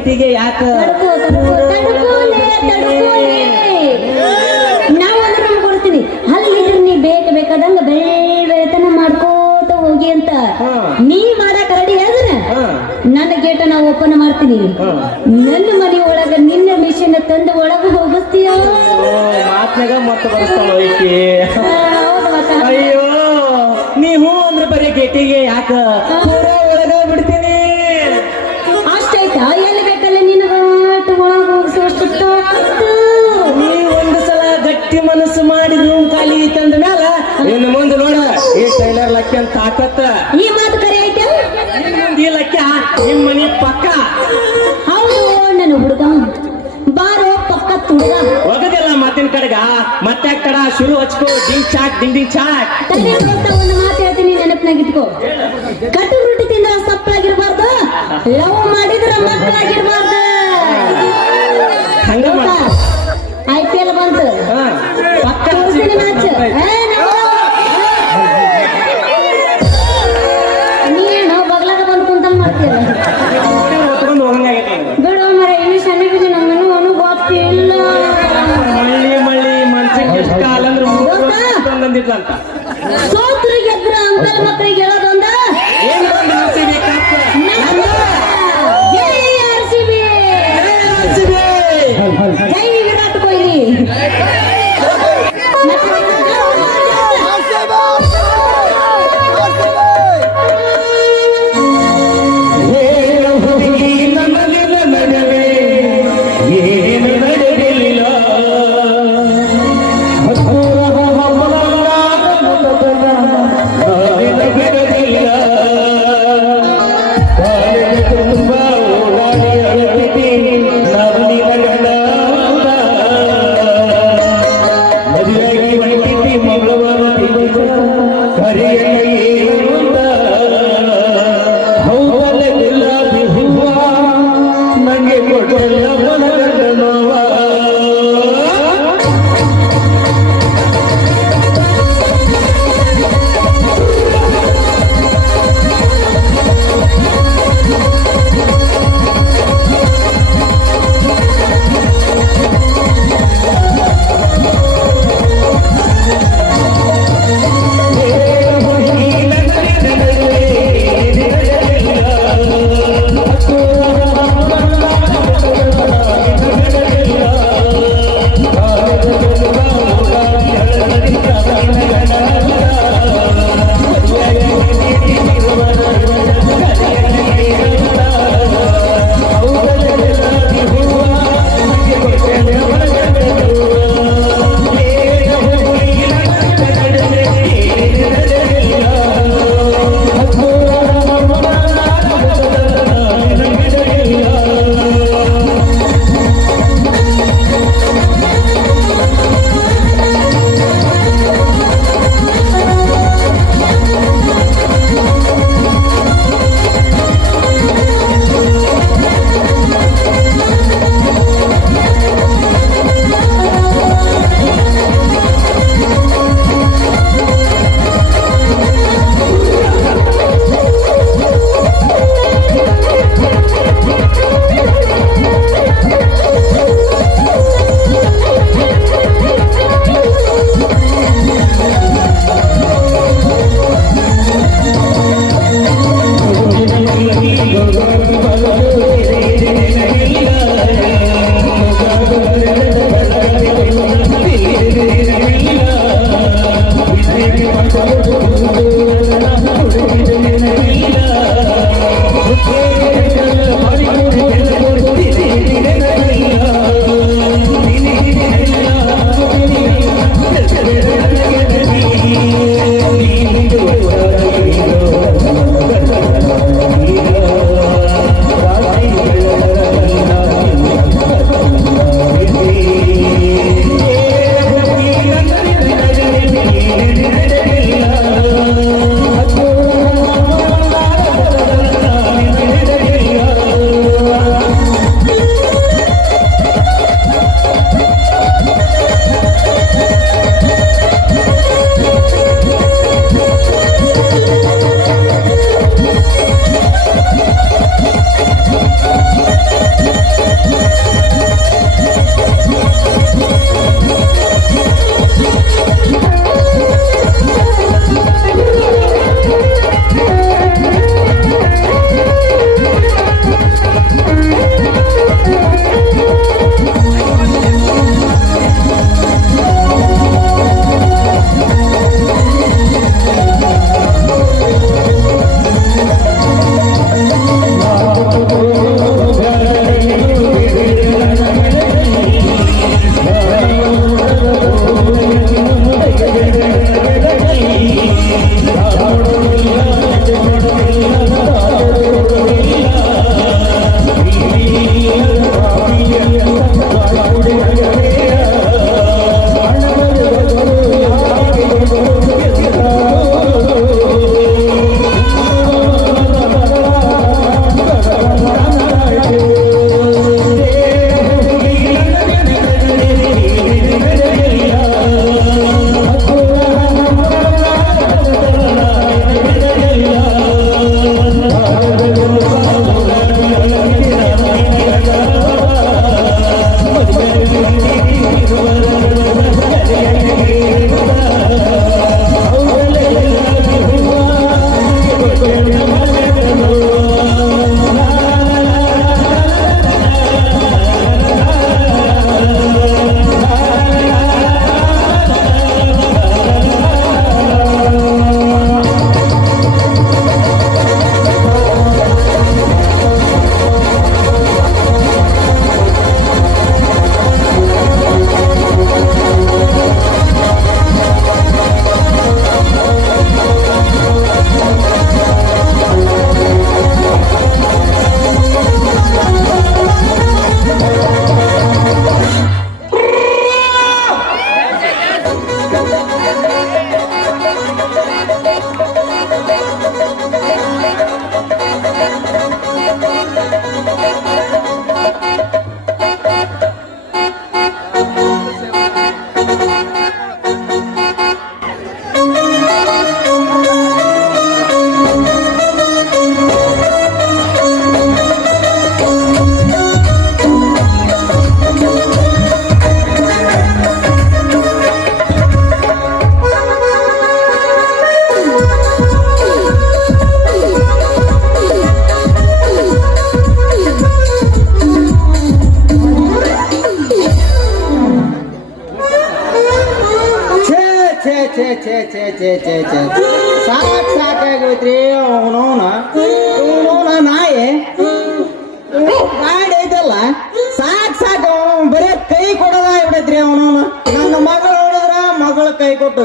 ಸಿಟಿಗೆ ಯಾಕ ನಾವು ಅಂದ್ರೆ ನಮ್ಗೆ ಕೊಡ್ತೀನಿ ಅಲ್ಲಿ ನೀ ಬೇಕಾದಂಗ ಬೆಳೆತನ ಮಾಡ್ಕೋತ ಹೋಗಿ ಅಂತ ನೀ ಮಾಡಕ್ ರೆಡಿ ಆದ್ರೆ ನನ್ನ ಗೇಟ ನಾವು ಓಪನ್ ಮಾಡ್ತೀನಿ ನನ್ನ ಮನೆ ಒಳಗ ನಿನ್ನ ಮಿಷನ್ ತಂದು ಒಳಗ ಹೋಗಿಸ್ತೀಯ ಮಾತ್ನಾಗ ಮತ್ತೆ ಬರಸ್ತಾಳ ಅಯ್ಯೋ ನೀವು ಅಂದ್ರೆ ಬರೀ ಗೇಟಿಗೆ ಯಾಕ ಒಳಗ ಬಿಡ್ತೀನಿ ಅಷ್ಟಾಯ್ತಾ ಎಲ್ಲಿ ಬೇಕಲ್ಲ ನಿನ್ನ ಒಳಗ ಹೋಗಿಸುವಷ್ಟು ನೀ ಒಂದು ಸಲ ಗಟ್ಟಿ ಮನಸ್ಸು ಮಾಡಿದ್ರು ಖಾಲಿ ತಂದ ಮ್ಯಾಲ ಇನ್ನು ಮುಂದೆ ನೋಡ ಈ ಟೈಲರ್ ಲಕ್ಕಿ ಅಂತ ತಾಕತ್ತ ಈ ಮಾತು ಕರೆ ಐತೆ ಈ ಲಕ್ಕ ನಿಮ್ಮ ಮನಿ ಪಕ್ಕ ಹೌದು ನನ್ನ ಹುಡುಗ ಬಾರೋ ಪಕ್ಕ ತುಡುಗ ಹೋಗದಿಲ್ಲ ಮಾತಿನ ಕಡೆಗ ಮತ್ತೆ ಕಡ ಶುರು ಹಚ್ಕೋ ಡಿಂಗ್ ಚಾಕ್ ಡಿಂಗ್ ಡಿಂಗ್ ಚಾಕ್ ಒಂದು ಮಾತು ಹೇಳ್ತೀನಿ ನೆನಪಿನಾಗ ಇಟ್ಕೋ ಕಟ್ಟು ರೊಟ್ಟಿ ತಿಂದ್ರ ಸಪ್ಪಳಾಗಿರ್ಬಾರ್ದು ಲವ್ ಮಾಡಿದ್ರ ಮಕ್ಕಳಾಗಿರ್ಬಾರ್ದು ಹಂಗ IPL ಬಂತು ಪಕ್ಕ ಮ್ಯಾಚ್ ನೀನು ಬಗ್ಲಾಗ ಬಂದು ಕುಂತಂಗ್ ಮಾಡ್ತೀಯ ಹೊತ್ಕೊಂಡು ಹೋಗಂಗಾಗೈತೆ ಬಿಡು ಮರ ಇನ್ನು ಸಣ್ಣ ನಮ್ಮನ್ನು ಅವನು ಗೊತ್ತಿಲ್ಲ ಮಳ್ಳಿ ಮಳ್ಳಿ ಮನ್ಸಿಗೆ ಎಷ್ಟು ಕಾಲ ಅಂದ್ರೆ ಅಂತ ಸೋತ್ರು ಗೆದ್ರ ಅಂಕಲ್ ಮಕ್ಕಳಿಗೆ ಹೇಳೋದೊಂದ ಏನ್ ಬಂದು ಹಸಿಬೇಕಪ್ಪ ಜೈ RCB ಜೈ ವಿರಾಟ್ ಕೊಹ್ಲಿ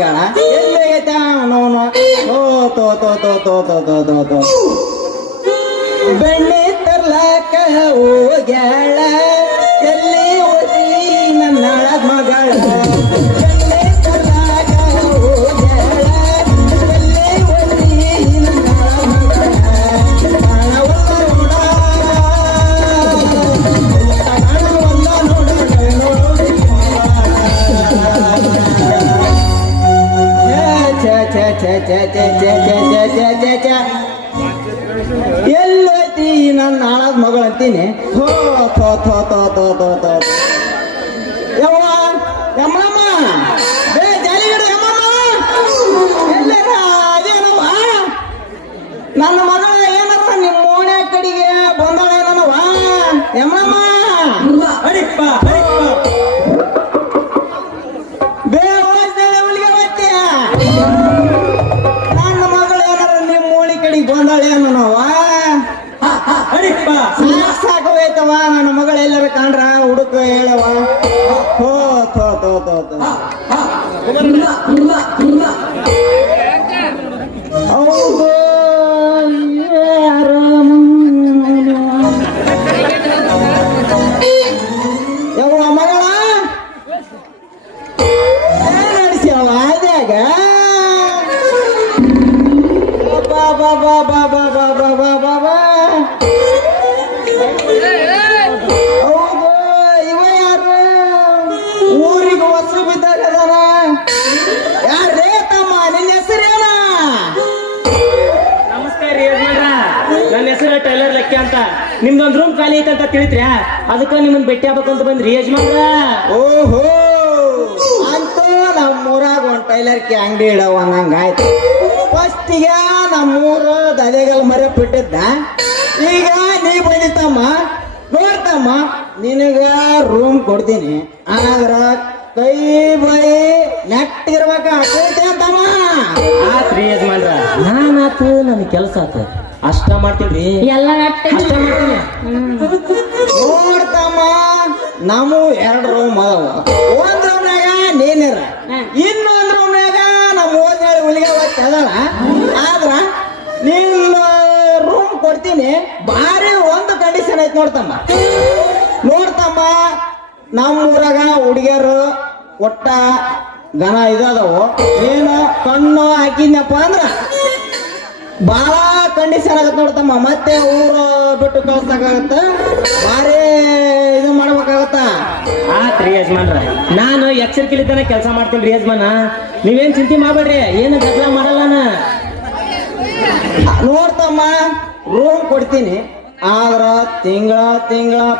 ಹೋಗ್ಯಾಳ ಎಲ್ಲಿ ಐತ ನೋನು ಓ ತೋ ತೋ ತೋ ತೋ ತೋ ತೋ ತೋ ತೋ ಬೆಣ್ಣೆ ತರ್ಲಾಕ ಹೋಗ್ಯಾಳ ಎಲ್ಲಿ ಓದಿ ನನ್ನ ಮಗಳ ಬೆಣ್ಣೆ ತರ್ಲಾಕ ಹೋಗ್ಯಾಳ ಎಲ್ಲಿ ಓದಿ ನನ್ನ ಮಗಳ ಎಲ್ಲೈತಿ ನನ್ನ ನಾಳದ ಮಗಳು ಅಂತೀನಿ ಹೋ ಥೋ ಥೋ ಥೋ ಥೋ ಥೋ ಥೋ ಯವ್ವ ಯಮ್ಮಮ್ಮ ಬೇ ಜಾಲಿಗಿಡು ಯಮ್ಮಮ್ಮ ಎಲ್ಲೇನ ಅದೇನವ್ವ ನನ್ನ ಮಗಳ ಏನಾರ ನಿಮ್ಮ ಓಣೆ ಕಡೆಗೆ ಬಂದಳೇನವ ಯಮ್ಮಮ್ಮ ಅಡಿಪ್ಪ ಬೇ ಹೋಗ್ತಾಳೆ ಹುಲಿಗೆ ಮತ್ತೆ ನನ್ನ ಮಗಳು ಏನಾರ ನಿಮ್ಮ ಓಣಿ ಕಡೆಗೆ ಬಂದಳೇನವ ಸಾಕೋಯ್ತವ ನನ್ನ ಮಗಳು ಎಲ್ಲರ ಕಾಣ್ರ ಹುಡುಕ ಹೇಳವ ಹೋ ಥೋ ಥೋ ಥೋ ಥೋ ಹೌದು ಯಾರೋ ಯವ್ವ ಮಗಳ ನಡೆಸ್ಯಾವ ಅದ್ಯಾಗ ಬಾ ಬಾ ಬಾ ಬಾ ಬಾ ಬಾ ಬಾ ಬಾ ಬಾ ಬಾ ಹೌದು ಇವ ಯಾರು ಊರಿಗೆ ಹೊಸ ಬಿದ್ದಾಗ ಅದಾನ ಯಾರೇ ತಮ್ಮ ನಿನ್ನ ಹೆಸರೇನ ನಮಸ್ಕಾರ ರೀ ಯಜಮಾನ್ರ ನನ್ನ ಹೆಸರು ಟೈಲರ್ ಲೆಕ್ಕ ಅಂತ ನಿಮ್ದೊಂದ್ ರೂಮ್ ಖಾಲಿ ಐತೆ ಅಂತ ತಿಳಿತ್ರ್ಯಾ ಅದಕ್ಕ ನಿಮ್ಮನ್ನ ಭೇಟಿ ಆಗ್ಬೇಕಂತ ಬಂದ್ರಿ ಯಜಮಾನ್ರ ಓಹೋ ಅಂತೂ ನಮ್ಮೂರಾಗ ಒಂದು ಟೈಲರ್ಗೆ ಅಂಗಡಿ ಇಡವ ನಂಗಾಯ್ತು ಫಸ್ಟಿಗೆ ನಮ್ಮೂರು ದದೆಗಲ್ ಮರೆ ಬಿಟ್ಟಿದ್ದ ಈಗ ನೀ ಬಂದಿತ್ತಮ್ಮ ನೋಡ್ತಮ್ಮ ನಿನಗ ರೂಮ್ ಕೊಡ್ತೀನಿ ಆದ್ರ ಕೈ ಬೈ ನೆಟ್ಟಿರ್ಬೇಕ ಅಂತಮ್ಮ ಆತ್ರಿ ಯಜಮಾನ್ರ ನಾನಾತು ನನ್ ಕೆಲಸ ಆತು ಅಷ್ಟ ಮಾಡ್ತೀವ್ರಿ ಎಲ್ಲ ನಟ್ಟೆ ಅಷ್ಟ ಮಾಡ್ತೀನಿ ನೋಡ್ತಮ್ಮ ನಮ್ಮ 2 ರೂಮ್ ಅದಾವ ಒಂದ್ ರೂಮ್ನಾಗ ನೀನಿರ ಇನ್ನೊಂದ್ ರೂಮ್ನಾಗ ನಮ್ಮ ಓದ್ನಾಳಿ ಹುಲಿಗೆ ಒಟ್ಟು ಅದಳ ಆದ್ರ ನಿನ್ನ ರೂಮ್ ಕೊಡ್ತೀನಿ ಭಾರಿ ಒಂದು ಕಂಡೀಷನ್ ಐತಿ ನೋಡ್ತಮ್ಮ ನಮ್ಮ ಊರಾಗ ಹುಡುಗಿಯರು ಒಟ್ಟ ಗಣ ಇದದವು ನೀನು ಕಣ್ಣು ಹಾಕಿದ್ನಪ್ಪ ಅಂದ್ರ ಬಾಳ ಕಂಡೀಷನ್ ಆಗತ್ತೆ ನೋಡ್ತಮ್ಮ ಮತ್ತೆ ಊರು ಬಿಟ್ಟು ಕಳ್ಸಕ್ಕಾಗತ್ತ ಭಾರಿ ಇದು ಮಾಡ್ಬೇಕಾಗತ್ತ ಆತ್ರಿ ಯಜಮಾನ್ರ ನಾನು ಎಚ್ಚರಿಕೆಲಿದ್ದಾನೆ ಕೆಲಸ ಮಾಡ್ತೀನಿ ಯಜಮಾನ ನೀವೇನ್ ಚಿಂತೆ ಮಾಡ್ಬೇಡ್ರಿ ಏನು ಗದ್ದಲ ಮಾಡಲ್ಲ ನಾ ನೋಡ್ತಮ್ಮ ರೂಮ್ ಕೊಡ್ತೀನಿ ಆದ್ರ ತಿಂಗಳ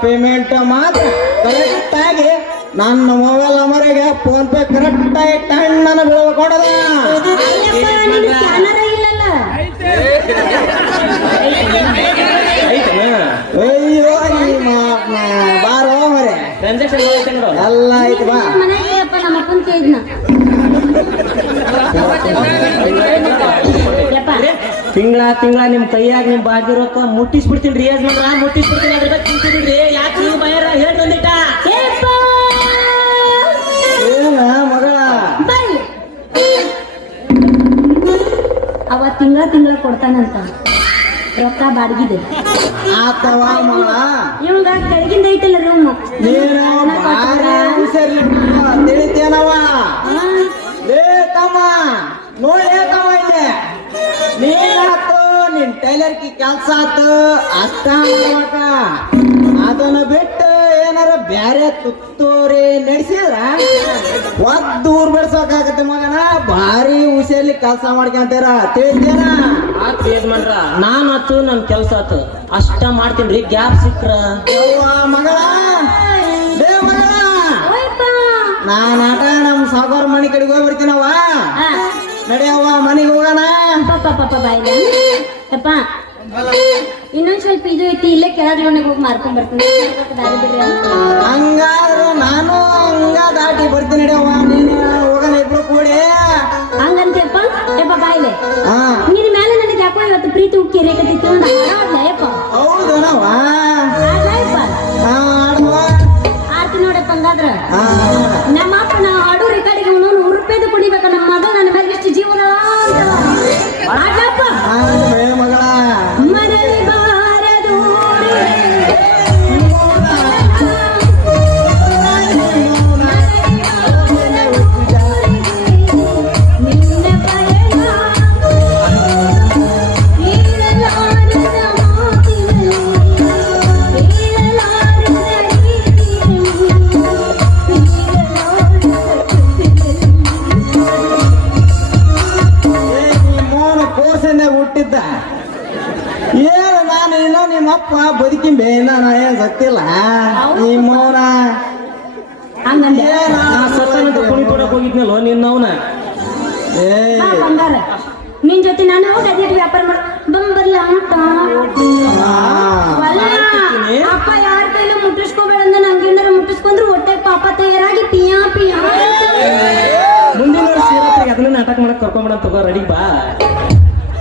ಪೇಮೆಂಟ್ ಮಾತ್ರ ಕರೆಕ್ಟ್ ಆಗಿ ನನ್ನ ಮೊಬೈಲ್ ನಂಬರಿಗೆ ಫೋನ್ ಪೇ ಕರೆಕ್ಟ್ ಆಗಿ ಟಣ್ಣನ ಬೀಳ್ಕೊಡದ ಸ್ಕ್ಯಾನರ್ ಇಲ್ಲಲ್ಲ ಅಯ್ಯೋ ನಿಮ್ಮ ಬಾರೋ ಮರೆ ಟ್ರಾನ್ಸಾಕ್ಷನ್ ಐತೆ ನೋಡು ಎಲ್ಲ ಐತಿ ಬಾ ಮನೆಗೆ ಅಪ್ಪ ನಮ್ಮ ಅಪ್ಪನ ಕೇಳಿದ್ನ ತಿಂಗಳ ನಿಮ್ ಕೈಯಾಗ ನಿಮ್ ಬಾಕಿ ರೊಕ್ಕ ಮುಟ್ಟಿಸ್ಬಿಡ್ತೀನಿ ರೀ ಯಜಮಾನ್ರ ಮುಟ್ಟಿಸ್ಬಿಡ್ತೀನಿ ಅದ್ರ ಬಗ್ಗೆ ಚಿಂತೆ ಬಿಡ್ರಿ ಯಾಕೆ ನೀವು ಬಯರ ಹೇಳಿ ಬಂದಿಟ್ಟ ಏನ ಮಗಳ ಅವ ತಿಂಗಳ ಕೊಡ್ತಾನಂತ ರೊಕ್ಕ ಬಾಡಿಗಿದೆ ಆತವ ಮಗಳ ಇವಾಗ ಕೆಳಗಿಂದ ಐತಲ್ಲ ರೂಮ್ ನೀನು ಭಾರಿ ಹುಷಾರಿ ತಿಳಿತೇನವ ಏ ತಮ್ಮ ನೋಡಿ ತಮ್ಮ ಇಲ್ಲಿ ನೀನಾತು ನಿನ್ ಟೈಲರ್ಕಿ ಕೆಲ್ಸ ಆತು ಅಷ್ಟ ಮಾಡ್ಬೇಕ ಅದನ್ನ ಬಿಟ್ಟು ಏನಾರ ಬ್ಯಾರೆ ತುತ್ತೂರಿ ನಡೆಸಿದ್ರ ಒದ್ದೂರ್ ಬಿಡ್ಸೋಕಾಗತ್ತೆ ಮಗನ ಭಾರಿ ಹುಷಾರ್ಲಿ ಕೆಲಸ ಮಾಡ್ಕೊಂತಾರ ತಿಳಿತೇನ ಆತ್ ಯಜಮಾನ್ರ ನಾನ್ ಆತು ನನ್ ಕೆಲ್ಸ ಆತು ಅಷ್ಟ ಮಾಡ್ತೀನಿ ಗ್ಯಾಪ್ ಸಿಕ್ರ ಮಗಳ ಬೇ ಮಗಳ ನಾನಾಟ ನಮ್ ಸಾಗರ ಮನೆ ಕಡೆಗೆ ಹೋಗಿ ಬರ್ತೀನವ ನಡೆಯವ್ವ ಮನೆಗೆ ಹೋಗೋಣ ಪಾಪ ಬಾಯಿಲ್ಲ ಯಪ್ಪ ಇನ್ನೊಂದ್ ಸ್ವಲ್ಪ ಇದು ಐತಿ ಇಲ್ಲೇ ಕೆಳಗೆ ಹೋಗಿ ಮಾರ್ಕೊಂಡ್ ಬರ್ತೀನಿ ದಾರಿ ಬಿಡ್ರಿ ಅಂತ ಹಂಗಾದ್ರು ನಾನು ಹಂಗ ದಾಟಿ ಬರ್ತೀನಿ ನಡೆಯವ್ವ ನೀನು ಹೋಗೋಣ ಇಬ್ರು ಕೂಡಿ ಹಂಗಂತಪ್ಪ ಯಪ್ಪ ಬಾಯಿಲೆ ಹಾ ನಿನ್ ಮೇಲೆ ನನಗೆ ಯಾಕೋ ಇವತ್ತು ಪ್ರೀತಿ ಉಕ್ಕಿ ರೇಖತಿತ್ತು ಅಂತ ಹಾಡಾಡ್ಲ ಯಪ್ಪ ಹೌದನವ ಹಾಡ್ಲ ಯಪ್ಪ ಆಡುವ ಆಡ್ತಿ ನೋಡಪ್ಪ ಹಂಗಾದ್ರ ಹಾ ನಮ್ಮ ಅಪ್ಪ ನಾವು ಹಾಡೋ ರೆಕಾರ್ಡಿಗೆ 100 ರೂಪಾಯಿದು ಕುಡಿಬೇಕ ನಮ್ಮ ಮಗ ಏನು ನಾನು ಇನ್ನೂ ನಿಮ್ಮಪ್ಪ ಬದುಕಿಂಬೆ ನಾನು ಏನ್ ಸತ್ತಿಲ್ಲ ನಿಮ್ಮವನ ಹಂಗಂದೆ ನಾ ಸತ್ತನಂತ ಕುಣಿ ಕೊಡಕ್ ಹೋಗಿದ್ನಲ್ಲೋ ನಿನ್ನವನ ಏ ಬಾ ಬಂಗಾರ ನಿನ್ ಜೊತೆ ನಾನು ಗದಿಟ್ ವ್ಯಾಪಾರ ಮಾಡ ಬಂಬರ್ಲ ಅಂತ ಅಲ್ಲ, ಅಪ್ಪ ಯಾರ ಕೈಲೂ ಮುಟ್ಟಿಸ್ಕೋಬೇಡ ಅಂದ ನಂಗೇನಾರ ಮುಟ್ಟಿಸ್ಕೊಂಡ್ರು ಹೊಟ್ಟೆ ಪಾಪ ತಯಾರಾಗಿ ಪಿಯಾ ಪಿಯಾ ಮುಂದಿನ ವರ್ಷ ಇರತ್ರಿಗೆ ಅದನ್ನ ನಾಟಕ ಮಾಡಕ್ ಕರ್ಕೊಂಬಿಡ ತಗೋ ರೆಡಿ ಬಾ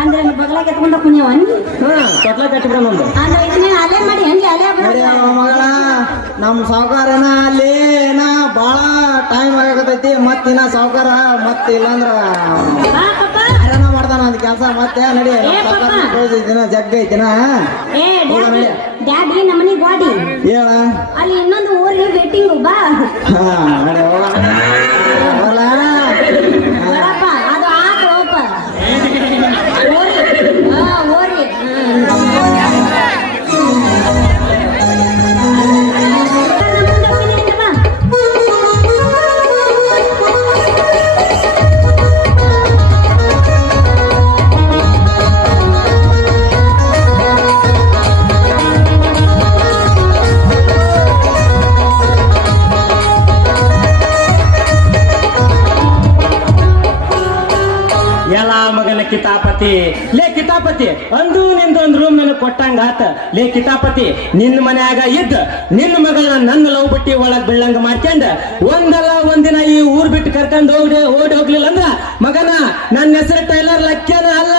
ಅಂದ್ರೆ ಬಗಲಾಗ ಎತ್ಕೊಂಡ ಕುಣಿಯವ ತೊಟ್ಲ ಕಟ್ಟಿಬಿಡ ನಂದು ಅಂದ್ರೆ ಇದನ್ನೇ ಅಲೆ ಮಾಡಿ ಹಂಗೆ ಅಲೆ ನಡಿಯವ್ವ ಮಗಳ ನಮ್ಮ ಸಾವುಕಾರನ ಅಲ್ಲಿ ಏನ ಬಾಳ ಟೈಮ್ ಆಗತೈತಿ ಮತ್ತಿನ ಸಾವುಕಾರ ಮತ್ತೆ ಇಲ್ಲಾಂದ್ರ ಬಾ ಪಪ್ಪ ಹೈರಾಣ ಮಾಡ್ತಾನ ಅದ್ ಕೆಲಸ ಮತ್ತೆ ನಡಿ ದಿನ ಜಗ್ಗ ಐತಿನ ಏ ಡ್ಯಾಡಿ ನಮ್ಮನೆ ಗಾಡಿ ಹೇಳ ಅಲ್ಲಿ ಇನ್ನೊಂದು ಊರಿಗೆ ವೇಟಿಂಗ್ ಬಾ ಹಾ ನಡಿ ಹೋಗೋಣ ಬರಪ್ಪ ಅದು ಆಕಳಪ್ಪ ಓರಿ ಓರಿ ಎಲ್ಲ ಮಗನ ಕಿತಾಪತಿ ಲೇ ಕಿತಾಪತಿ ಅಂದು ನಿಂದ ಒಂದ್ ರೂಮ್ ನನಗ್ ಕೊಟ್ಟಂಗ ಆತ ಲೇ ಕಿತಾಪತಿ ನಿನ್ನ ಮನ್ಯಾಗ ಇದ್ದ ನಿನ್ನ ಮಗಳನ್ನ ನನ್ನ ಲವ್ ಬಟ್ಟಿ ಒಳಗ್ ಬೀಳಂಗ ಮಾಡ್ಕೊಂಡ ಒಂದಲ್ಲ ಒಂದಿನ ಈ ಊರ್ ಬಿಟ್ಟು ಕರ್ಕೊಂಡ್ ಓಡಿ ಹೋಗ್ಲಿಲ್ಲ ಅಂದ್ರ ಮಗನ ನನ್ನ ಹೆಸರು ಟೈಲರ್ ಲಕ್ಕ್ಯನ ಅಲ್ಲ